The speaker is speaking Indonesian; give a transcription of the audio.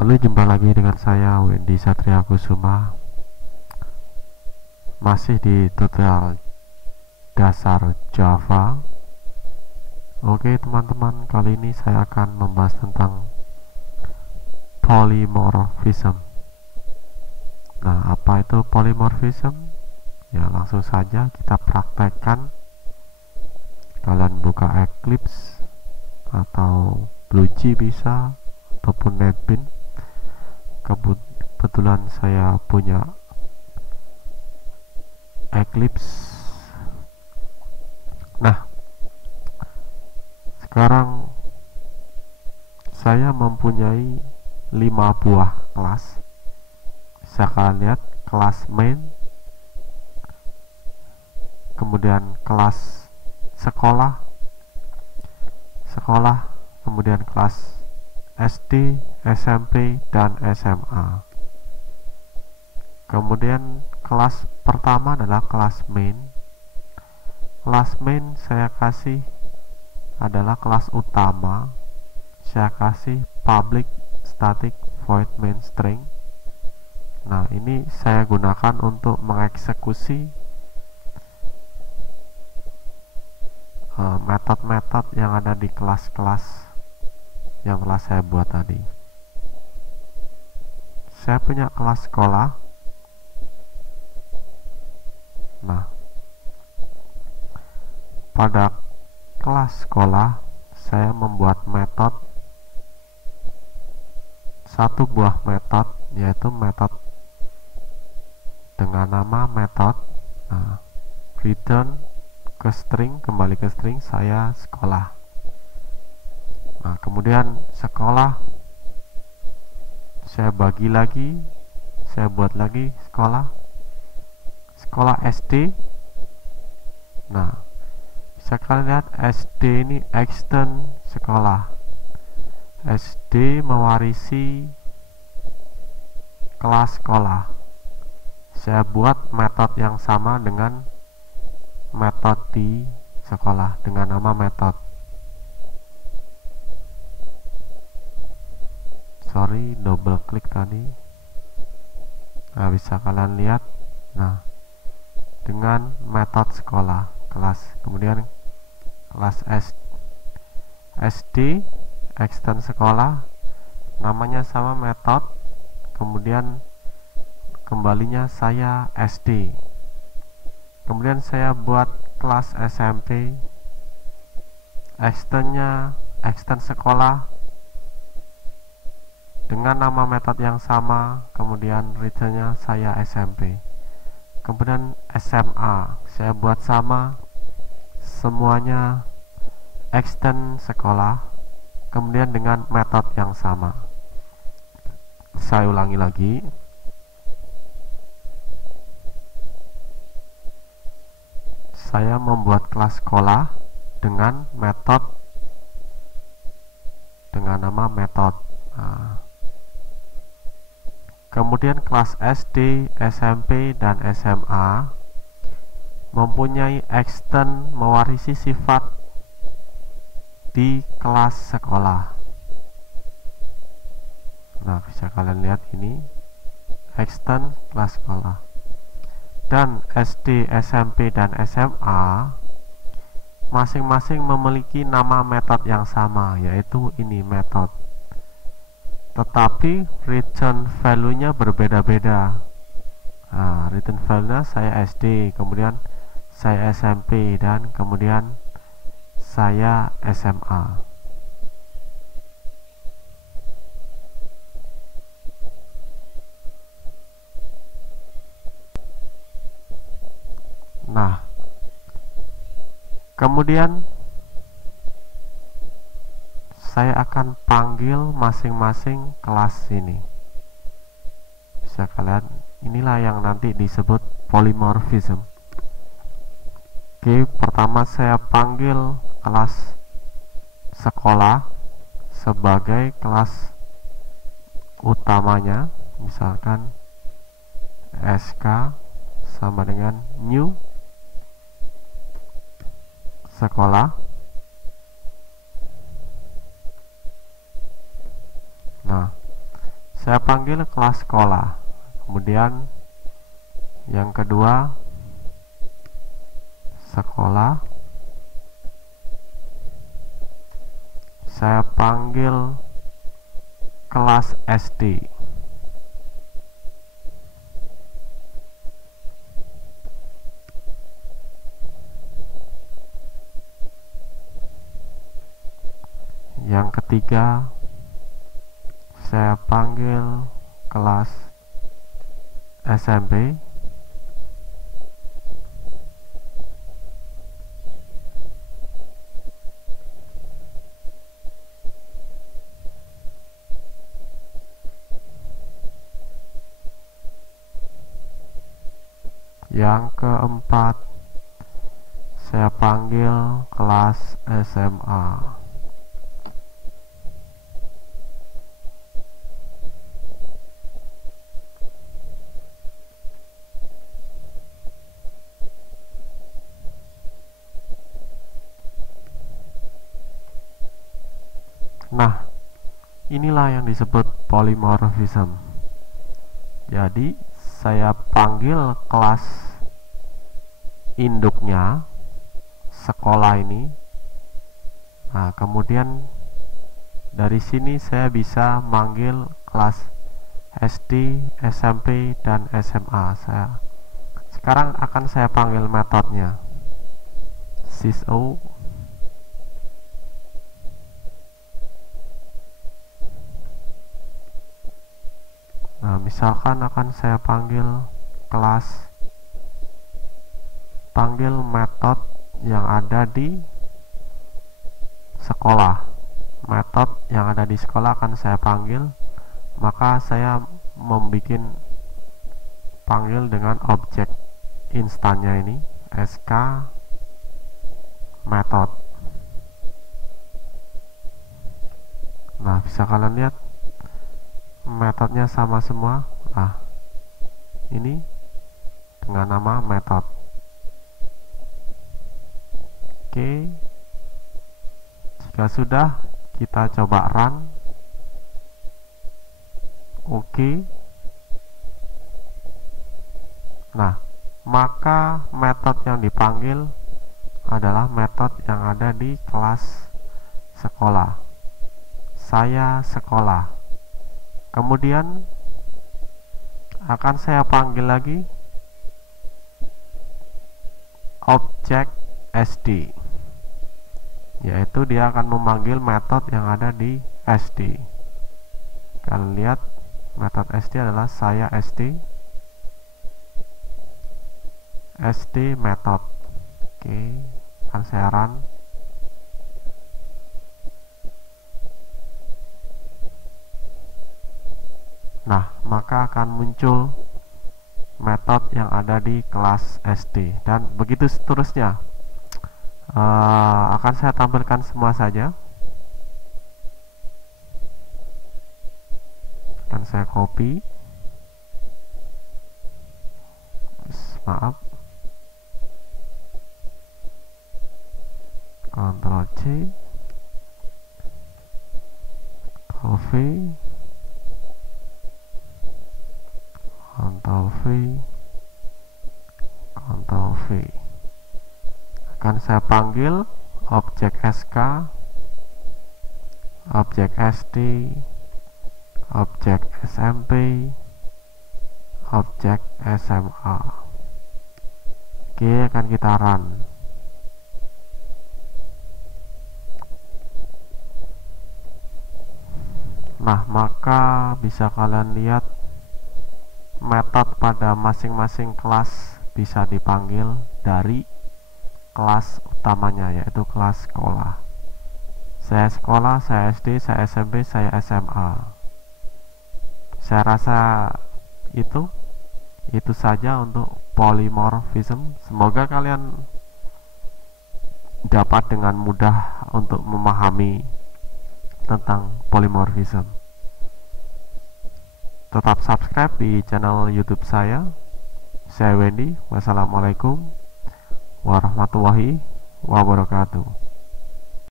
Lalu jumpa lagi dengan saya Wendy Satria Kusuma, masih di tutorial dasar Java. Oke teman-teman, kali ini saya akan membahas tentang polymorphism. Nah, apa itu polymorphism? Ya, langsung saja kita praktekkan. Kalian buka Eclipse atau BlueG bisa, ataupun NetBeans. Kebetulan saya punya Eclipse. Nah, sekarang saya mempunyai 5 buah kelas. Bisa kalian lihat, kelas main, kemudian kelas sekolah, kemudian kelas SD, SMP, dan SMA. Kemudian kelas pertama adalah kelas main. Kelas main saya kasih adalah kelas utama. Saya kasih public static void main string. Nah, ini saya gunakan untuk mengeksekusi metode-metode yang ada di kelas-kelas yang telah saya buat tadi. Saya punya kelas sekolah. Nah, pada kelas sekolah saya membuat metode, satu buah metode, yaitu metode dengan nama metode return ke string, kembali ke string saya sekolah. Nah, kemudian sekolah saya bagi lagi, saya buat lagi sekolah SD. Nah, bisa kalian lihat SD ini extend sekolah. SD mewarisi kelas sekolah. Saya buat metode yang sama dengan metode di sekolah dengan nama metode. Sorry, double klik tadi. Nah, bisa kalian lihat. Nah, dengan metode sekolah kelas, kemudian kelas SD extend sekolah, namanya sama metode, kemudian kembalinya saya SD. Kemudian saya buat kelas SMP, extend sekolah dengan nama metode yang sama, kemudian returnnya saya SMP. Kemudian SMA saya buat sama, semuanya extend sekolah, kemudian dengan metode yang sama. Saya ulangi lagi. Saya membuat kelas sekolah dengan metode dengan nama metode. Kemudian kelas SD, SMP, dan SMA mempunyai extend mewarisi sifat di kelas sekolah. Nah, bisa kalian lihat ini extend kelas sekolah. Dan SD, SMP, dan SMA masing-masing memiliki nama metode yang sama, yaitu ini metode. Tetapi return value-nya berbeda-beda. Nah, return value-nya saya SD, kemudian saya SMP, dan kemudian saya SMA. Nah, kemudian saya akan panggil masing-masing kelas ini. Bisa kalian, inilah yang nanti disebut polymorphism. Oke, pertama saya panggil kelas sekolah sebagai kelas utamanya, misalkan SK sama dengan new sekolah. Nah, saya panggil kelas sekolah. Kemudian yang kedua sekolah, saya panggil kelas SD. Yang ketiga saya panggil kelas SMP. Yang keempat saya panggil kelas SMA. Nah, inilah yang disebut polymorphism. Jadi, saya panggil kelas induknya sekolah ini. Nah, kemudian dari sini saya bisa manggil kelas SD, SMP, dan SMA. Sekarang akan saya panggil metodenya syso. Nah, misalkan akan saya panggil metode yang ada di sekolah. Metode yang ada di sekolah akan saya panggil, maka saya membuat panggil dengan objek instannya ini, sk method. Nah, bisa kalian lihat metodenya sama semua. Nah, ini dengan nama method. Oke, jika sudah, kita coba run. Oke. Nah, maka metode yang dipanggil adalah metode yang ada di kelas sekolah. Saya sekolah. Kemudian akan saya panggil lagi objek SD, yaitu dia akan memanggil metode yang ada di SD. Kalian lihat metode SD adalah saya SD, SD method. Oke, akan saya run. Nah, maka akan muncul metode yang ada di kelas SD, dan begitu seterusnya. Akan saya tampilkan semua saja. Akan saya copy. Maaf. Ctrl C, Ctrl V, Ctrl V, Ctrl V. Akan saya panggil objek SK, objek SD, objek SMP, objek SMA. Oke, akan kita run. Nah, maka bisa kalian lihat metode pada masing-masing kelas bisa dipanggil dari kelas utamanya, yaitu kelas sekolah. Saya sekolah, saya SD, saya SMP, saya SMA. Saya rasa itu saja untuk polymorphism. Semoga kalian dapat dengan mudah untuk memahami tentang polymorphism. Tetap subscribe di channel YouTube saya. Saya Wendy. Wassalamualaikum warahmatullahi wabarakatuh.